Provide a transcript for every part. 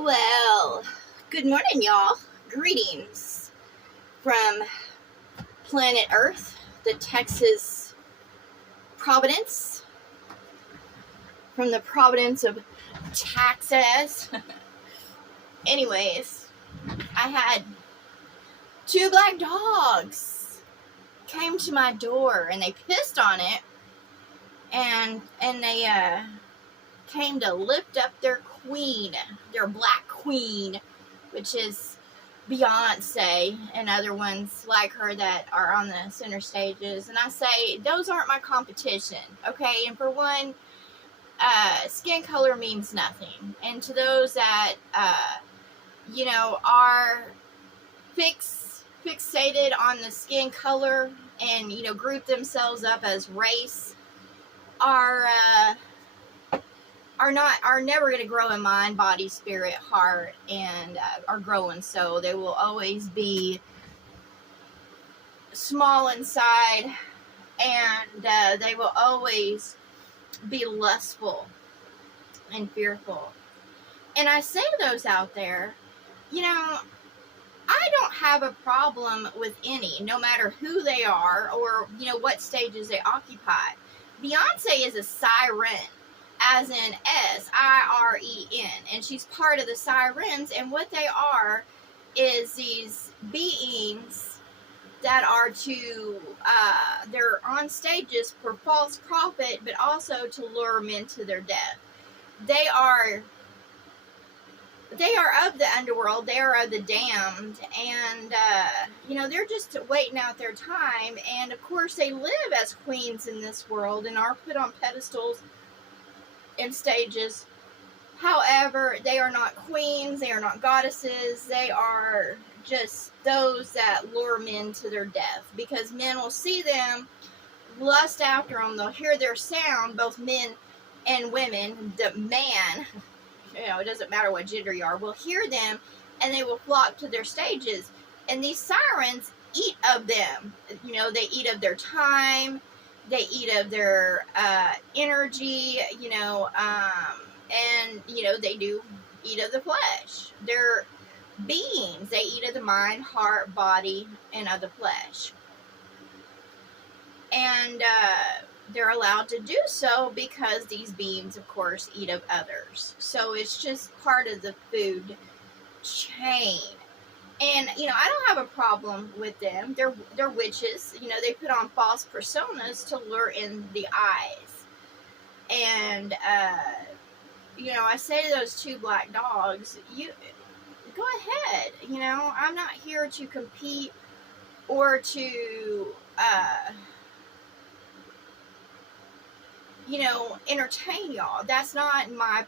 Well, good morning, y'all. Greetings from planet Earth, the Texas Providence, from the Providence of Texas. Anyways, I had two black dogs came to my door and they pissed on it, and they came to lift up their queen, their black queen, which is Beyonce and other ones like her that are on the center stages. And I say, those aren't my competition, okay? And for one, skin color means nothing. And to those that, are fixated on the skin color and, group themselves up as race, are never going to grow in mind, body, spirit, heart, and are growing. So they will always be small inside, and they will always be lustful and fearful. And I say to those out there, I don't have a problem with any, no matter who they are or, what stages they occupy. Beyonce is a siren, as in S-I-R-E-N, and she's part of the sirens, and what they are is these beings that are they're on stages for false profit, but also to lure men to their death. They are of the underworld, they are of the damned, and, they're just waiting out their time, and of course they live as queens in this world and are put on pedestals and stages. However, they are not queens, they are not goddesses, they are just those that lure men to their death, because men will see them, lust after them, they'll hear their sound, both men and women. The man, it doesn't matter what gender you are, will hear them, and they will flock to their stages. And these sirens eat of them. They eat of their time, they eat of their energy, and, they do eat of the flesh. They're beings. They eat of the mind, heart, body, and of the flesh. And they're allowed to do so because these beings, of course, eat of others. So it's just part of the food chain. And, I don't have a problem with them. They're witches. They put on false personas to lure in the eyes. And, I say to those two black dogs, you go ahead. I'm not here to compete or to, entertain y'all. That's not my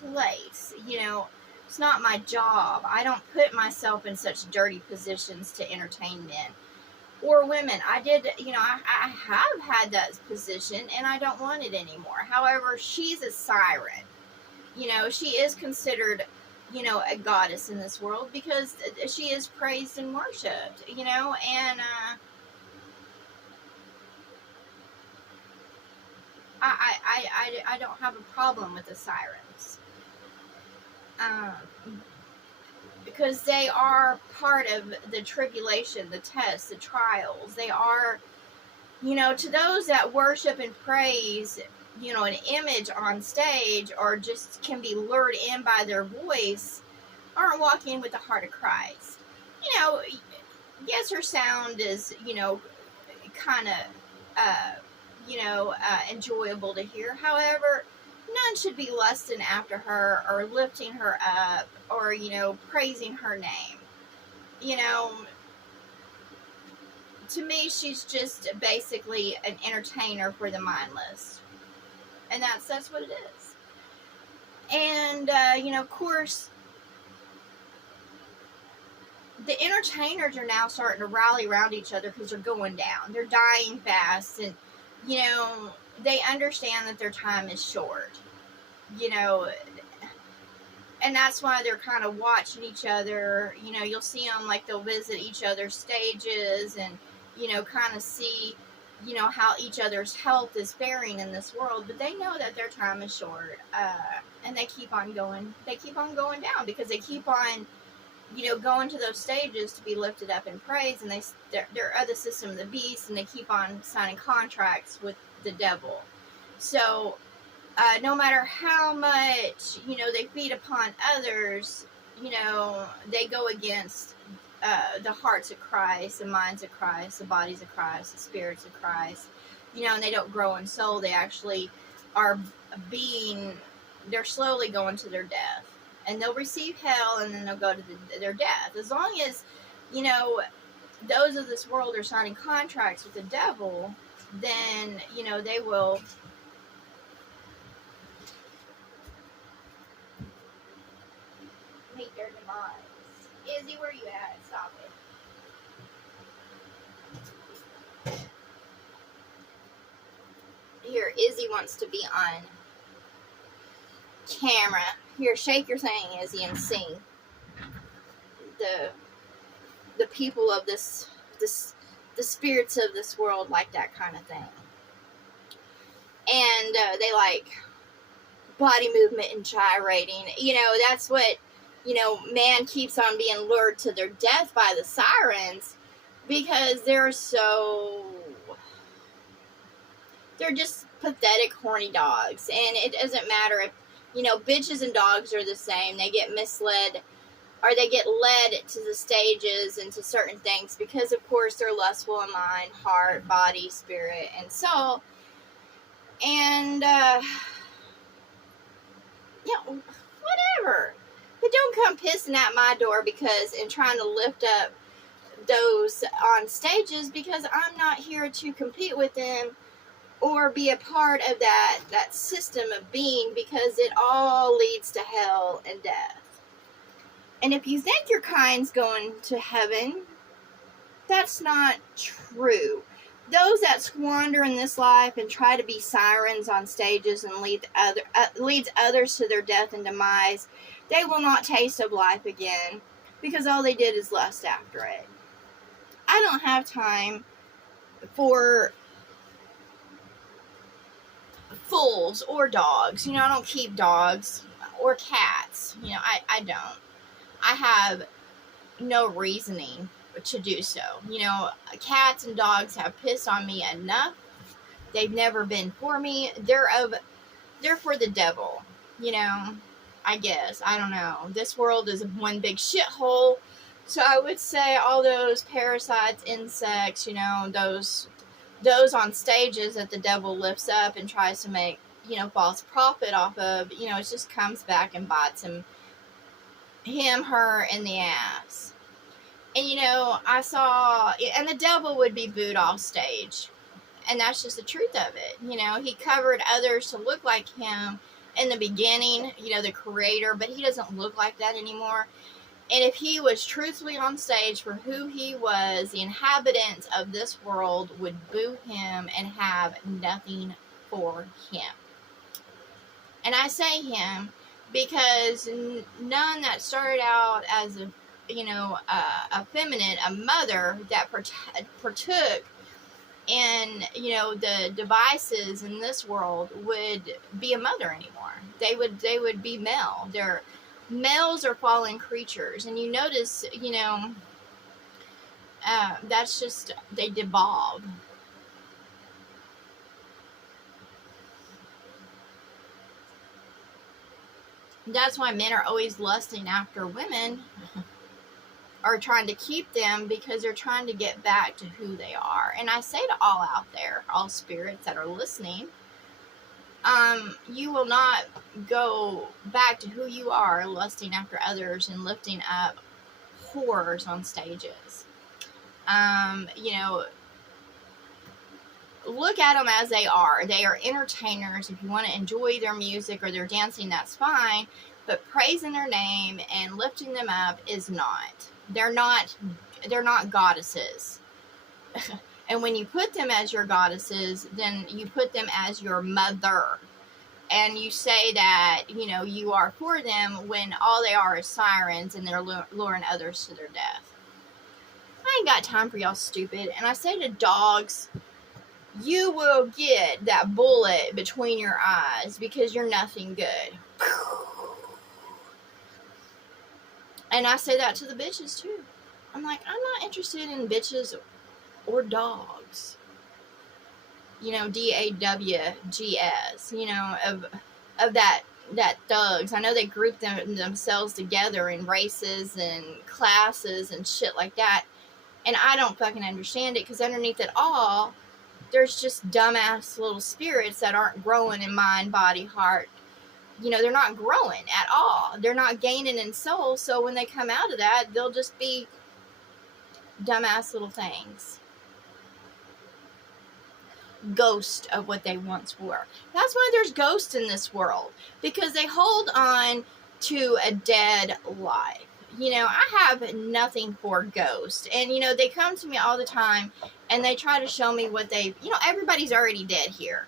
place. It's not my job. I don't put myself in such dirty positions to entertain men or women. I did, I have had that position and I don't want it anymore. However, she's a siren. She is considered, a goddess in this world because she is praised and worshipped, and, I don't have a problem with the sirens. Because they are part of the tribulation, the tests, the trials. They are, to those that worship and praise, an image on stage, or just can be lured in by their voice, aren't walking with the heart of Christ. Yes, her sound is, kind of, enjoyable to hear. However, none should be lusting after her or lifting her up or, praising her name. To me, she's just basically an entertainer for the mindless. And that's what it is. And, of course, the entertainers are now starting to rally around each other because they're going down. They're dying fast, and, they understand that their time is short, and that's why they're kind of watching each other. You'll see them, like, they'll visit each other's stages and, kind of see you know, how each other's health is faring in this world, but they know that their time is short, and they keep on going. They keep on going down because they keep on, you know, going to those stages to be lifted up in praise, and they're of the system of the beast, and they keep on signing contracts with the devil. So no matter how much, you know, they feed upon others, you know, they go against the hearts of Christ, the minds of Christ, the bodies of Christ, the spirits of Christ, you know, and they don't grow in soul. They actually are they're slowly going to their death. And they'll receive hell, and then they'll go to their death. As long as, you know, those of this world are signing contracts with the devil, then, you know, they will meet their demise. Izzy, where you at? Stop it. Here, Izzy wants to be on camera. Here, shake your thing, Izzy, and sing. The people of the spirits of this world like that kind of thing. And they like body movement and gyrating. You know, that's what, you know, man keeps on being lured to their death by the sirens, because they're just pathetic, horny dogs. And it doesn't matter if, you know, bitches and dogs are the same. They get misled, or they get led to the stages and to certain things because, of course, they're lustful in mind, heart, body, spirit, and soul. And, yeah, whatever. But don't come pissing at my door and trying to lift up those on stages, because I'm not here to compete with them or be a part of that system of being, because it all leads to hell and death. And if you think your kind's going to heaven, that's not true. Those that squander in this life and try to be sirens on stages and leads others to their death and demise, they will not taste of life again, because all they did is lust after it. I don't have time for fools or dogs. You know, I don't keep dogs or cats. You know, I don't. I have no reasoning to do so. You know, cats and dogs have pissed on me enough. They've never been for me. They're for the devil. You know, I guess. I don't know. This world is one big shithole. So I would say all those parasites, insects, you know, those on stages that the devil lifts up and tries to make, you know, false profit off of, you know, it just comes back and bites him, her in the ass. And, you know, and the devil would be booed off stage. And that's just the truth of it. You know, he covered others to look like him in the beginning, you know, the creator, but he doesn't look like that anymore. And if he was truthfully on stage for who he was, the inhabitants of this world would boo him and have nothing for him. And I say him because none that started out as a, you know, a feminine, a mother that partook in, you know, the devices in this world would be a mother anymore. They would be male. Males are fallen creatures, and you notice, you know, that's just, they devolve. That's why men are always lusting after women, or trying to keep them, because they're trying to get back to who they are. And I say to all out there, all spirits that are listening, you will not go back to who you are lusting after others and lifting up whores on stages. You know, look at them as they are. They are entertainers. If you want to enjoy their music or their dancing, that's fine. But praising their name and lifting them up is not. They're not goddesses. And when you put them as your goddesses, then you put them as your mother. And you say that, you know, you are for them, when all they are is sirens, and they're luring others to their death. I ain't got time for y'all stupid. And I say to dogs, you will get that bullet between your eyes because you're nothing good. And I say that to the bitches too. I'm like, I'm not interested in bitches or dogs. You know, DAWGS, you know, of that thugs. I know they group themselves together in races and classes and shit like that. And I don't fucking understand it, because underneath it all, there's just dumbass little spirits that aren't growing in mind, body, heart. You know, they're not growing at all. They're not gaining in soul. So when they come out of that, they'll just be dumbass little things. Ghost of what they once were. That's why there's ghosts in this world, because they hold on to a dead life. You know, I have nothing for ghosts, and you know, they come to me all the time and they try to show me what they, you know, everybody's already dead here.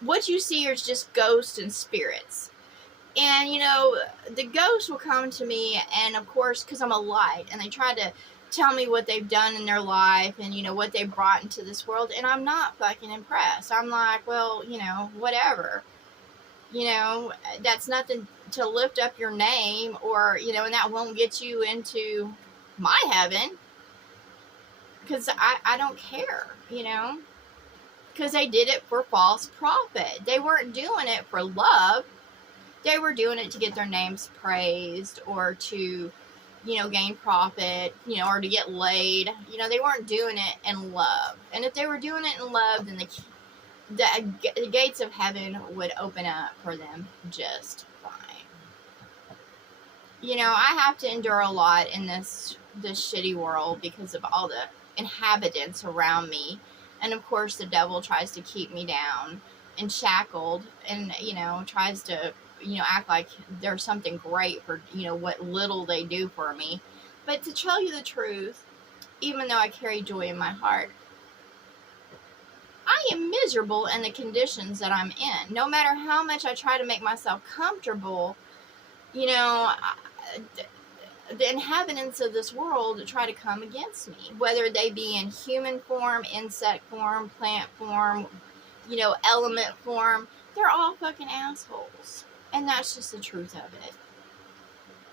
What you see is just ghosts and spirits. And you know, the ghosts will come to me, and of course, because I'm a light, and they try to tell me what they've done in their life and, you know, what they brought into this world, and I'm not fucking impressed. I'm like, well, you know, whatever. You know, that's nothing to lift up your name, or, you know, and that won't get you into my heaven, because I don't care, you know, because they did it for false profit. They weren't doing it for love. They were doing it to get their names praised, or to, you know, gain profit, you know, or to get laid. You know, they weren't doing it in love. And if they were doing it in love, then the gates of heaven would open up for them just fine. You know, I have to endure a lot in this shitty world because of all the inhabitants around me. And of course, the devil tries to keep me down and shackled, and, you know, tries to, you know, act like there's something great for, you know, what little they do for me. But to tell you the truth, even though I carry joy in my heart, I am miserable in the conditions that I'm in. No matter how much I try to make myself comfortable, you know, the inhabitants of this world try to come against me, whether they be in human form, insect form, plant form, you know, element form. They're all fucking assholes. And that's just the truth of it.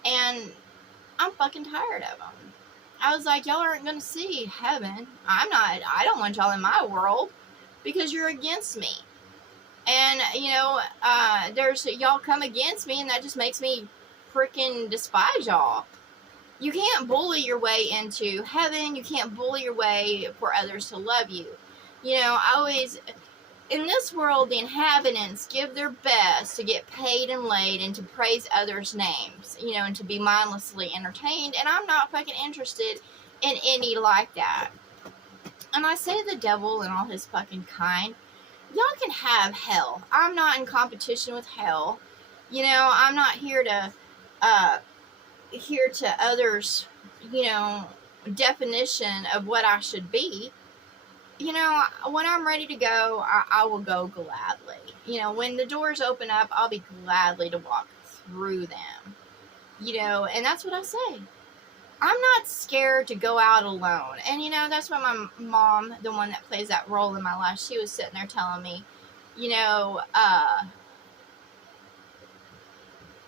And I'm fucking tired of them. I was like, y'all aren't going to see heaven. I don't want y'all in my world, because you're against me. And, you know, y'all come against me, and that just makes me freaking despise y'all. You can't bully your way into heaven. You can't bully your way for others to love you. You know, in this world, the inhabitants give their best to get paid and laid and to praise others' names, you know, and to be mindlessly entertained. And I'm not fucking interested in any like that. And I say the devil and all his fucking kind, y'all can have hell. I'm not in competition with hell. You know, I'm not here to others, you know, definition of what I should be. You know, when I'm ready to go, I will go gladly. You know, when the doors open up, I'll be gladly to walk through them. You know, and that's what I say. I'm not scared to go out alone. And, you know, that's what my mom, the one that plays that role in my life, she was sitting there telling me, you know,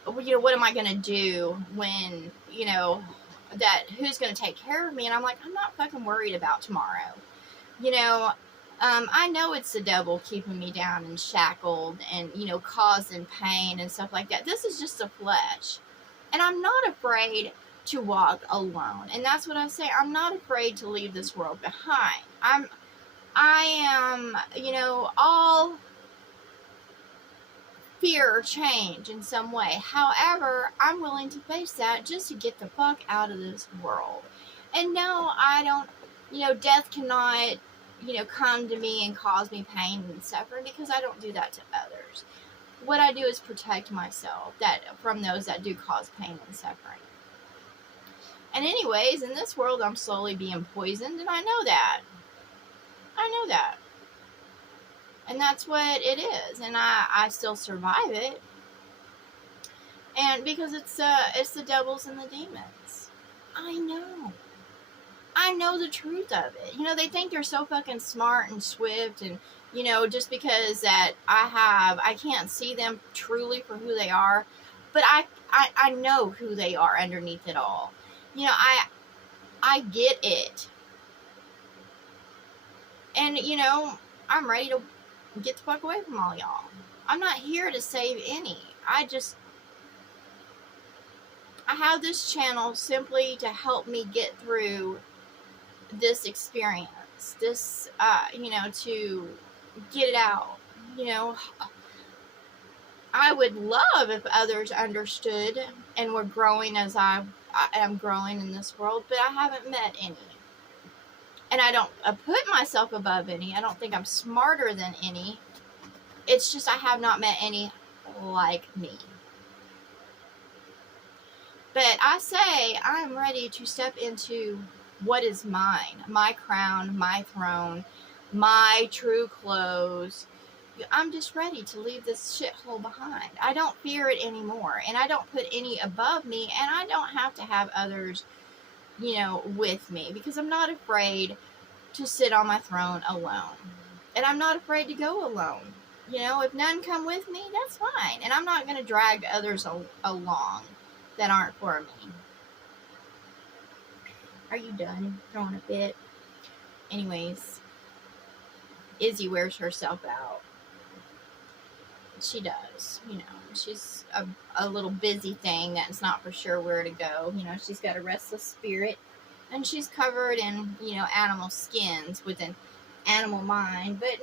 what am I going to do when, you know, who's going to take care of me? And I'm like, I'm not fucking worried about tomorrow. You know, I know it's the devil keeping me down and shackled and, you know, causing pain and stuff like that. This is just the flesh. And I'm not afraid to walk alone. And that's what I say. I'm not afraid to leave this world behind. I am, you know, all fear or change in some way. However, I'm willing to face that just to get the fuck out of this world. And no, I don't, you know, death cannot, you know, come to me and cause me pain and suffering, because I don't do that to others. What I do is protect myself from those that do cause pain and suffering. And anyways, in this world, I'm slowly being poisoned, and I know that. I know that. And that's what it is. And I still survive it. And because it's the devils and the demons. I know. I know the truth of it. You know, they think they're so fucking smart and swift, and, you know, just because that I can't see them truly for who they are, but I know who they are underneath it all. You know, I get it. And, you know, I'm ready to get the fuck away from all y'all. I'm not here to save any. I have this channel simply to help me get through this experience. This, you know, to get it out. You know, I would love if others understood and were growing as I am growing in this world, but I haven't met any. And I don't put myself above any. I don't think I'm smarter than any. It's just I have not met any like me. But I say I'm ready to step into what is mine. My crown, my throne, my true clothes. I'm just ready to leave this shithole behind. I don't fear it anymore. And I don't put any above me. And I don't have to have others, you know, with me. Because I'm not afraid to sit on my throne alone. And I'm not afraid to go alone. You know, if none come with me, that's fine. And I'm not going to drag others along that aren't for me. Are you done throwing a fit? Anyways, Izzy wears herself out. She does, you know. She's a little busy thing that's not for sure where to go. You know, she's got a restless spirit. And she's covered in, you know, animal skins with an animal mind. But,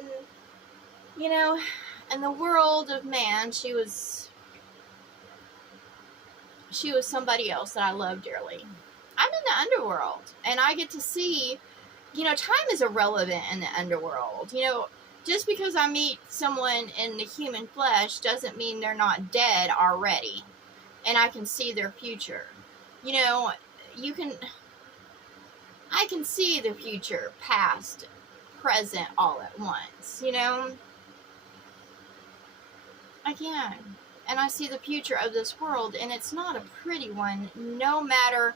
you know, in the world of man, she was somebody else that I love dearly. I'm in the underworld, and I get to see, you know, time is irrelevant in the underworld. You know, just because I meet someone in the human flesh doesn't mean they're not dead already, and I can see their future. You know, I can see the future, past, present, all at once, you know? I can. And I see the future of this world, and it's not a pretty one, no matter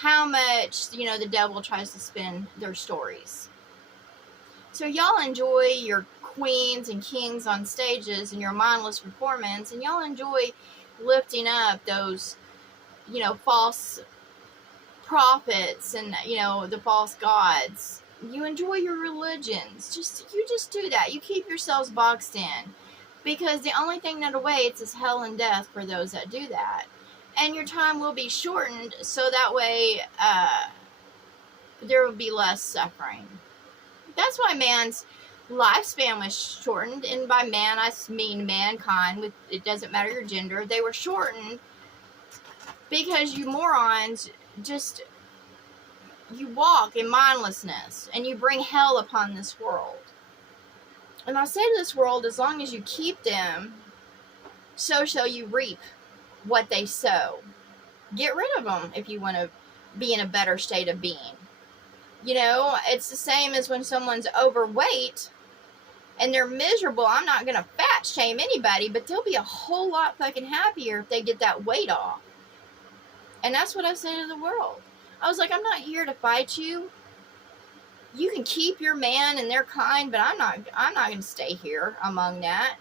how much, you know, the devil tries to spin their stories. So y'all enjoy your queens and kings on stages and your mindless performance, and y'all enjoy lifting up those, you know, false prophets and, you know, the false gods. You enjoy your religions. You just do that. You keep yourselves boxed in. Because the only thing that awaits is hell and death for those that do that. And your time will be shortened so that way there will be less suffering. That's why man's lifespan was shortened. And by man, I mean mankind. It doesn't matter your gender. They were shortened because you morons just, you walk in mindlessness and you bring hell upon this world. And I say to this world, as long as you keep them, so shall you reap what they sow. Get rid of them if you want to be in a better state of being. You know, it's the same as when someone's overweight and they're miserable. I'm not going to fat shame anybody, but they'll be a whole lot fucking happier if they get that weight off. And that's what I say to the world. I was like, I'm not here to fight you. You can keep your man and their kind, but I'm not going to stay here among that.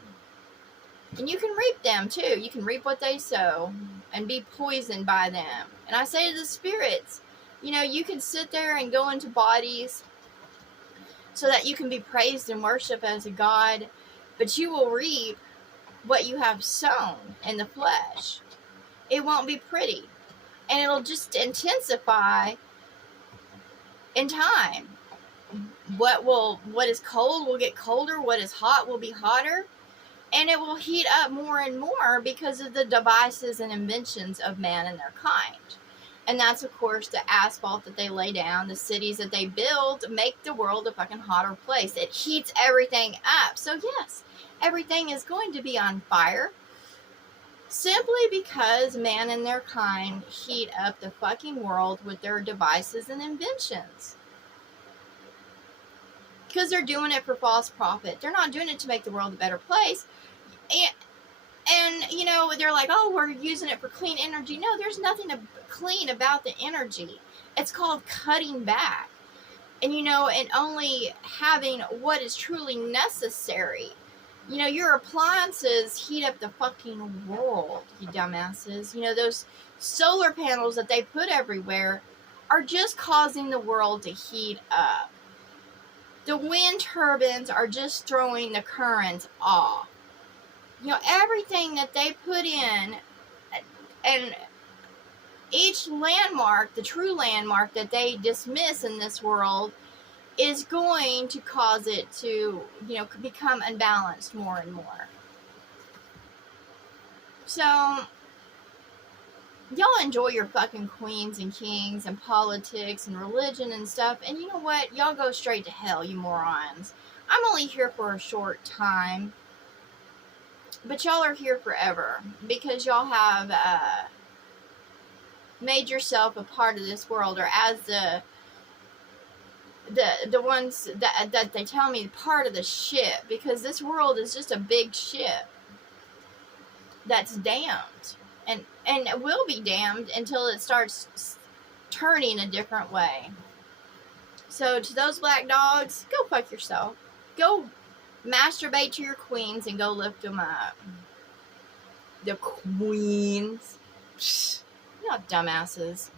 And you can reap them too. You can reap what they sow and be poisoned by them. And I say to the spirits, you know, you can sit there and go into bodies so that you can be praised and worshiped as a god, but you will reap what you have sown in the flesh. It won't be pretty. And it'll just intensify in time. What is cold will get colder, what is hot will be hotter, and it will heat up more and more because of the devices and inventions of man and their kind. And that's, of course, the asphalt that they lay down, the cities that they build, make the world a fucking hotter place. It heats everything up. So yes, everything is going to be on fire simply because man and their kind heat up the fucking world with their devices and inventions. Because they're doing it for false profit. They're not doing it to make the world a better place. And, you know, they're like, oh, we're using it for clean energy. No, there's nothing clean about the energy. It's called cutting back. And, you know, and only having what is truly necessary. You know, your appliances heat up the fucking world, you dumbasses. You know, those solar panels that they put everywhere are just causing the world to heat up. The wind turbines are just throwing the current off. You know, everything that they put in, and each landmark, the true landmark that they dismiss in this world, is going to cause it to, you know, become unbalanced more and more. So, y'all enjoy your fucking queens and kings and politics and religion and stuff, and you know what? Y'all go straight to hell, you morons. I'm only here for a short time, but y'all are here forever, because y'all have made yourself a part of this world, or as the ones that they tell me, part of the ship, because this world is just a big ship that's damned, and it will be damned until it starts turning a different way. So to those black dogs, go fuck yourself. Go masturbate to your queens and go lift them up. The queens. You know, dumbasses.